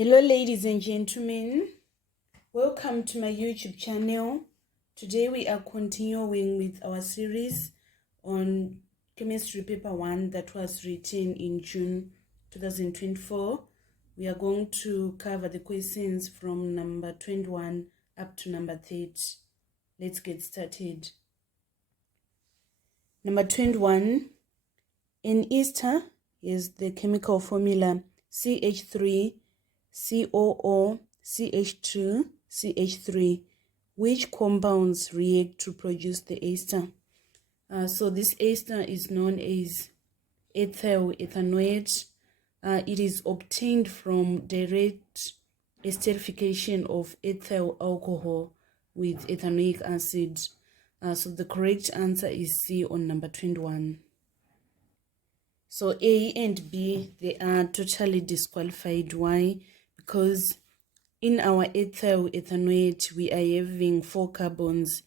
Hello ladies and gentlemen, welcome to my YouTube channel. Today we are continuing with our series on chemistry paper 1 that was written in June 2024. We are going to cover the questions from number 21 up to number 30. Let's get started. Number 21, in ester is the chemical formula CH3 COO, CH2, CH3. Which compounds react to produce the ester? So this ester is known as ethyl ethanoate. It is obtained from direct esterification of ethyl alcohol with ethanoic acid. So the correct answer is C on number 21. So A and B, they are totally disqualified. Why? Because in our ethyl ethanoate, we are having 4 carbons.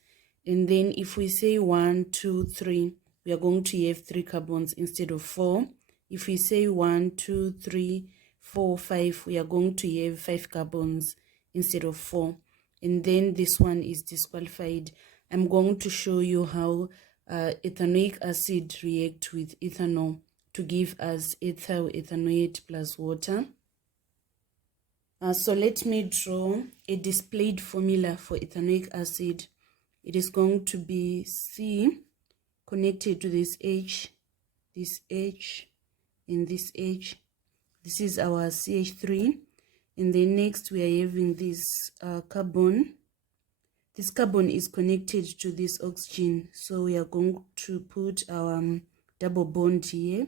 And then if we say 1, 2, 3, we are going to have 3 carbons instead of 4. If we say 1, 2, 3, 4, 5, we are going to have 5 carbons instead of 4. And then this one is disqualified. I'm going to show you how ethanoic acid reacts with ethanol to give us ethyl ethanoate plus water. So let me draw a displayed formula for ethanoic acid. It is going to be C connected to this H, and this H. This is our CH3. And then next we are having this carbon. This carbon is connected to this oxygen. So we are going to put our double bond here.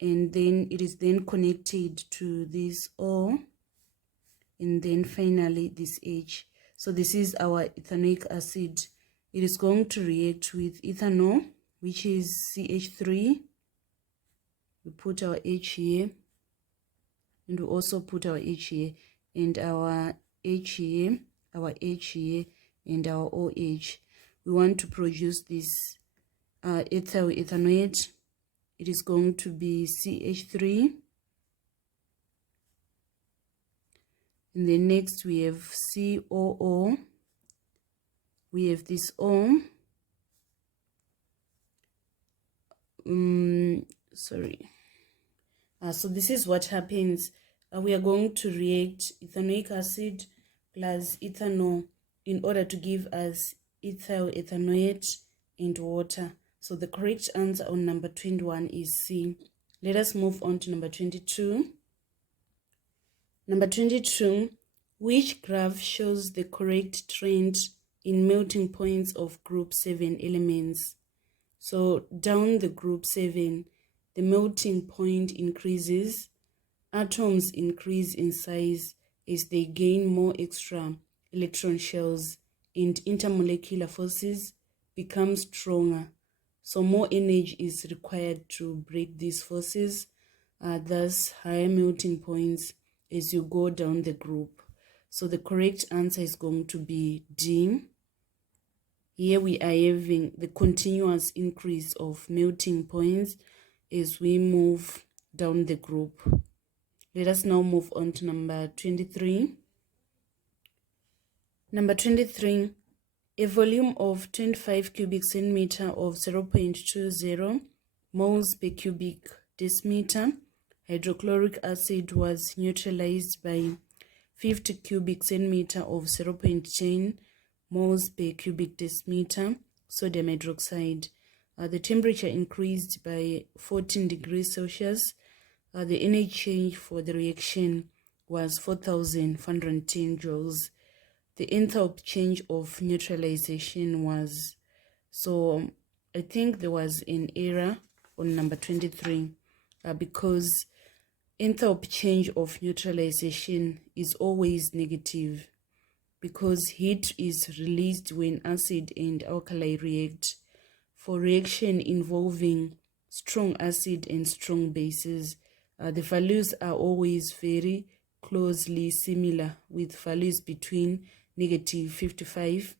And then it is then connected to this O, and then finally this H. So this is our ethanoic acid. It is going to react with ethanol, which is CH3. We put our H here, and we also put our H here, and our H here, our H here, and our OH. We want to produce this ethyl ethanoate. It is going to be CH3. And then next we have COO. We have this O. So this is what happens. We are going to react ethanoic acid plus ethanol in order to give us ethyl ethanoate and water. So the correct answer on number 21 is C. Let us move on to number 22. Number 22, which graph shows the correct trend in melting points of group 7 elements? So down the group 7, the melting point increases, atoms increase in size as they gain more extra electron shells, and intermolecular forces become stronger. So more energy is required to break these forces, thus higher melting points as you go down the group. So the correct answer is going to be D. Here we are having the continuous increase of melting points as we move down the group. Let us now move on to number 23. Number 23, a volume of 25 cubic centimeter of 0.20 moles per cubic decimeter hydrochloric acid was neutralized by 50 cubic centimeter of 0.10 moles per cubic decimeter sodium hydroxide. The temperature increased by 14 degrees Celsius. The energy change for the reaction was 4,410 joules. The enthalpy change of neutralization was, so I think there was an error on number 23 because enthalpy change of neutralization is always negative because heat is released when acid and alkali react. For reaction involving strong acid and strong bases, the values are always very closely similar, with values between negative 55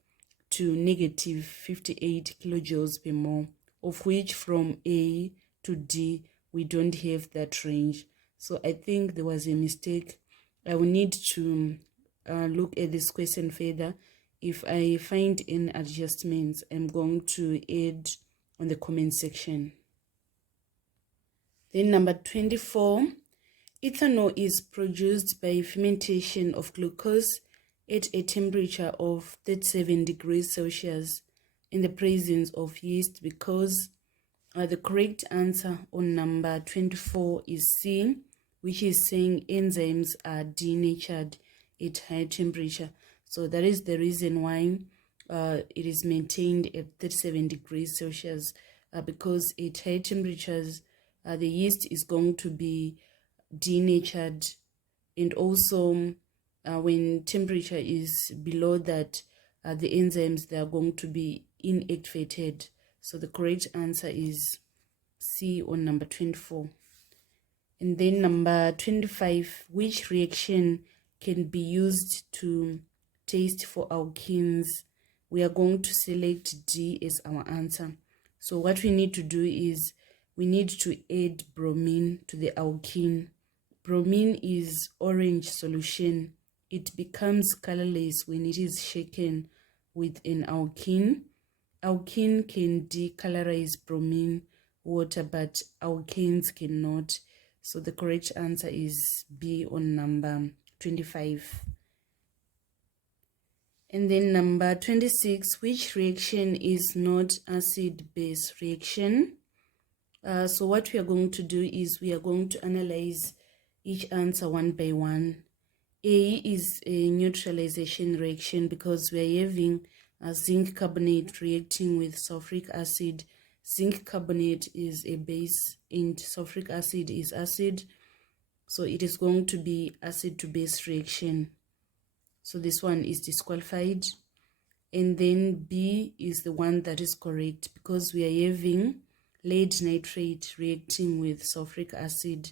to negative 58 kilojoules per mole, of which from A to D we don't have that range. So I think there was a mistake I will need to look at this question further. If I find any adjustments, I'm going to add on the comment section. Then number 24, ethanol is produced by fermentation of glucose at a temperature of 37 degrees Celsius in the presence of yeast, because the correct answer on number 24 is C, which is saying enzymes are denatured at high temperature. So that is the reason why it is maintained at 37 degrees Celsius, because at high temperatures the yeast is going to be denatured, and also when temperature is below that, the enzymes, they are going to be inactivated. So the correct answer is C on number 24. And then number 25, which reaction can be used to taste for alkenes? We are going to select D as our answer. So what we need to do is we need to add bromine to the alkene. Bromine is orange solution. It becomes colorless when it is shaken with an alkene. Alkene can decolorize bromine water, but alkenes cannot. So the correct answer is B on number 25. And then number 26, which reaction is not acid-base reaction? So what we are going to do is we are going to analyze each answer one by one. A is a neutralization reaction, because we are having a zinc carbonate reacting with sulfuric acid. Zinc carbonate is a base and sulfuric acid is acid. So it is going to be acid to base reaction. So this one is disqualified. And then B is the one that is correct, because we are having lead nitrate reacting with sulfuric acid.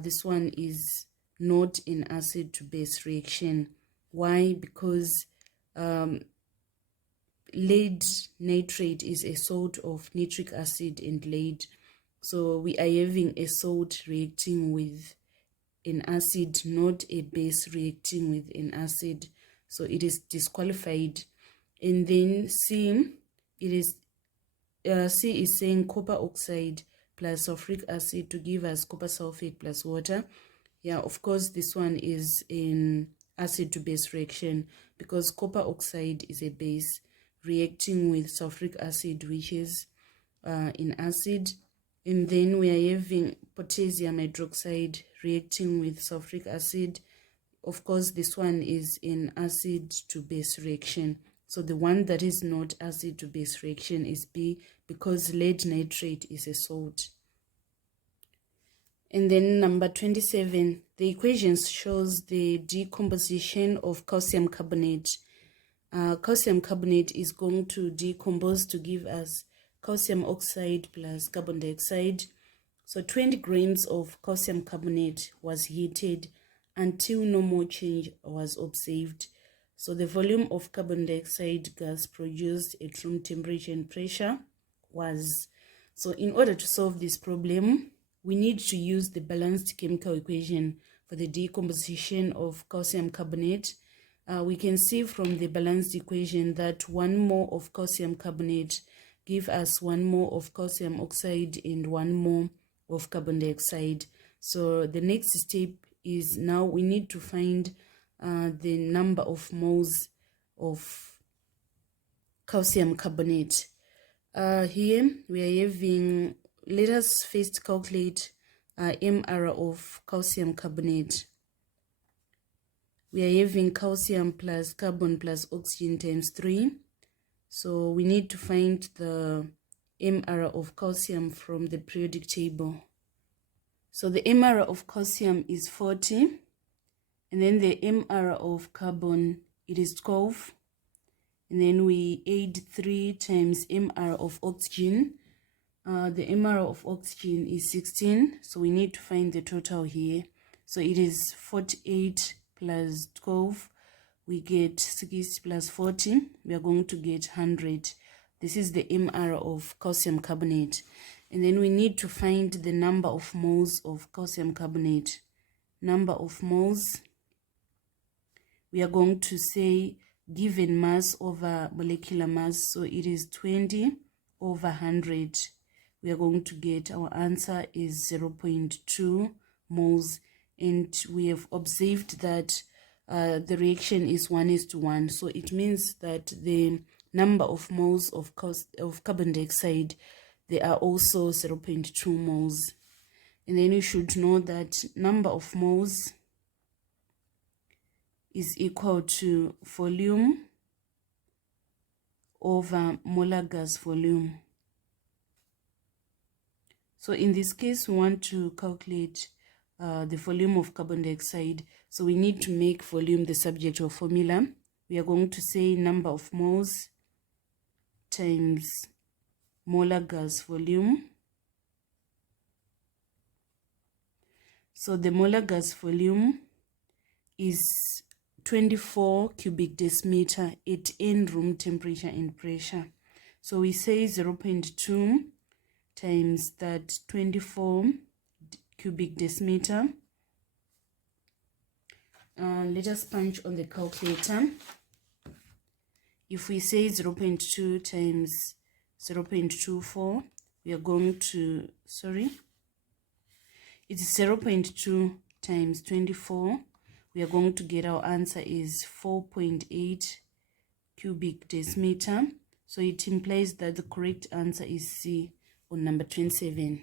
This one is not an acid to base reaction. Why? Because lead nitrate is a salt of nitric acid and lead. So we are having a salt reacting with an acid, not a base reacting with an acid. So it is disqualified. And then C, C is saying copper oxide plus sulfuric acid to give us copper sulfate plus water. Yeah, of course, this one is an acid to base reaction, because copper oxide is a base reacting with sulfuric acid, which is in acid. And then we are having potassium hydroxide reacting with sulfuric acid. Of course, this one is an acid to base reaction. So the one that is not acid to base reaction is B, because lead nitrate is a salt. And then number 27, the equation shows the decomposition of calcium carbonate. Calcium carbonate is going to decompose to give us calcium oxide plus carbon dioxide. So 20 grams of calcium carbonate was heated until no more change was observed. So the volume of carbon dioxide gas produced at room temperature and pressure was. So in order to solve this problem, we need to use the balanced chemical equation for the decomposition of calcium carbonate. We can see from the balanced equation that 1 mole of calcium carbonate give us 1 mole of calcium oxide and 1 mole of carbon dioxide. So the next step is now we need to find the number of moles of calcium carbonate. Here we are having, let us first calculate MR of calcium carbonate. We are having calcium plus carbon plus oxygen times 3. So we need to find the MR of calcium from the periodic table. So the MR of calcium is 40. And then the MR of carbon, it is 12. And then we add 3 times MR of oxygen. The MR of oxygen is 16. So we need to find the total here. So it is 48 plus 12. We get 60 plus 40. We are going to get 100. This is the MR of calcium carbonate. And then we need to find the number of moles of calcium carbonate. Number of moles we are going to say given mass over molecular mass, so it is 20 over 100. We are going to get our answer is 0.2 moles, and we have observed that the reaction is 1:1, so it means that the number of moles of carbon dioxide, they are also 0.2 moles. And then you should know that number of moles is equal to volume over molar gas volume. So in this case, we want to calculate the volume of carbon dioxide. So we need to make volume the subject of formula. We are going to say number of moles times molar gas volume. So the molar gas volume is 24 cubic decimeter at end room temperature and pressure. So we say 0.2 times that 24 cubic decimeter. Let us punch on the calculator. If we say 0.2 times 0.24, we are going to, it's 0.2 times 24. We are going to get our answer is 4.8 cubic decimeter. So it implies that the correct answer is C on number 27.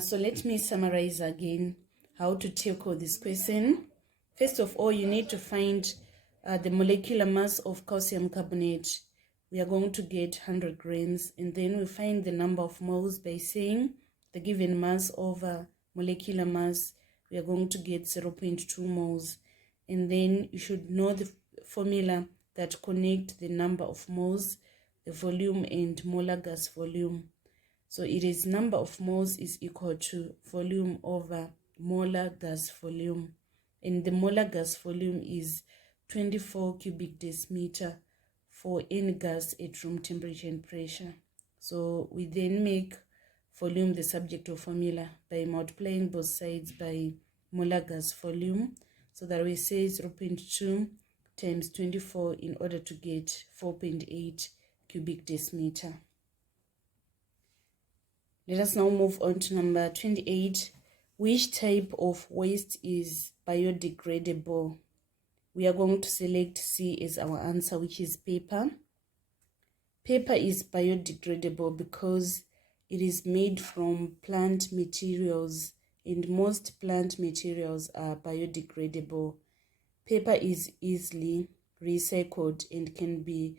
So let me summarize again how to tackle this question. First of all, you need to find the molecular mass of calcium carbonate. We are going to get 100 grams, and then we find the number of moles by saying the given mass over molecular mass. We are going to get 0.2 moles, and then you should know the formula that connect the number of moles, the volume, and molar gas volume. So it is number of moles is equal to volume over molar gas volume, and the molar gas volume is 24 cubic decimeter for any gas at room temperature and pressure. So we then make volume the subject of formula by multiplying both sides by molar gas volume, so that we say 0.2 times 24 in order to get 4.8 cubic decimeter. Let us now move on to number 28. Which type of waste is biodegradable? We are going to select C as our answer, which is paper. Paper is biodegradable because it is made from plant materials, and most plant materials are biodegradable. Paper is easily recycled and can be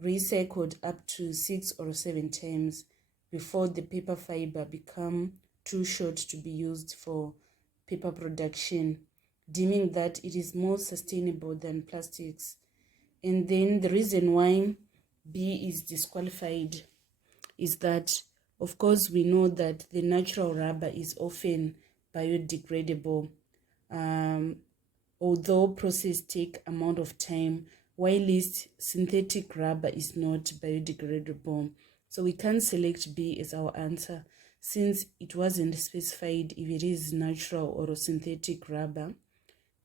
recycled up to 6 or 7 times before the paper fiber become too short to be used for paper production, deeming that it is more sustainable than plastics. And then the reason why B is disqualified is that, of course, we know that the natural rubber is often biodegradable, although process take amount of time, while synthetic rubber is not biodegradable. So we can select B as our answer, since it wasn't specified if it is natural or synthetic rubber.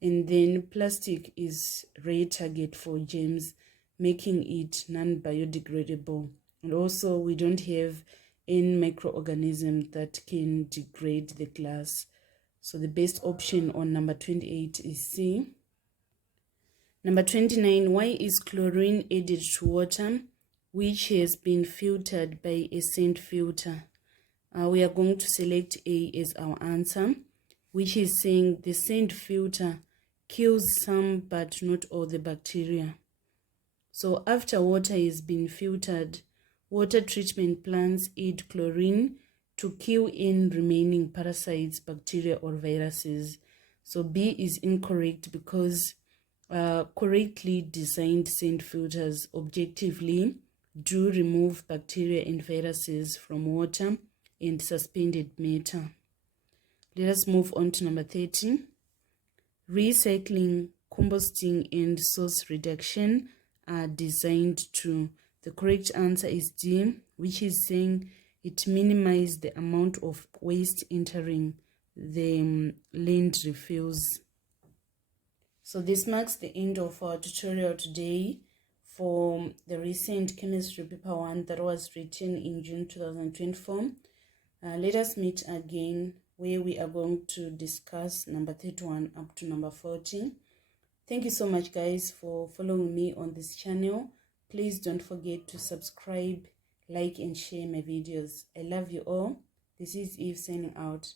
And then plastic is rare target for germs, making it non-biodegradable. And also we don't have any microorganism that can degrade the glass. So the best option on number 28 is C. Number 29, why is chlorine added to water which has been filtered by a sand filter? We are going to select A as our answer, which is saying the sand filter kills some but not all the bacteria. So after water has been filtered, water treatment plants add chlorine to kill any remaining parasites, bacteria, or viruses. So B is incorrect because correctly designed sand filters objectively do remove bacteria and viruses from water and suspended matter. Let us move on to number 30. Recycling, composting, and source reduction are designed to. The correct answer is D, which is saying it minimizes the amount of waste entering the land refills. So this marks the end of our tutorial today for the recent chemistry paper 1 that was written in June 2024. Let us meet again where we are going to discuss number 31 up to number 40. Thank you so much guys for following me on this channel. Please don't forget to subscribe, like and share my videos. I love you all. This is Eve signing out.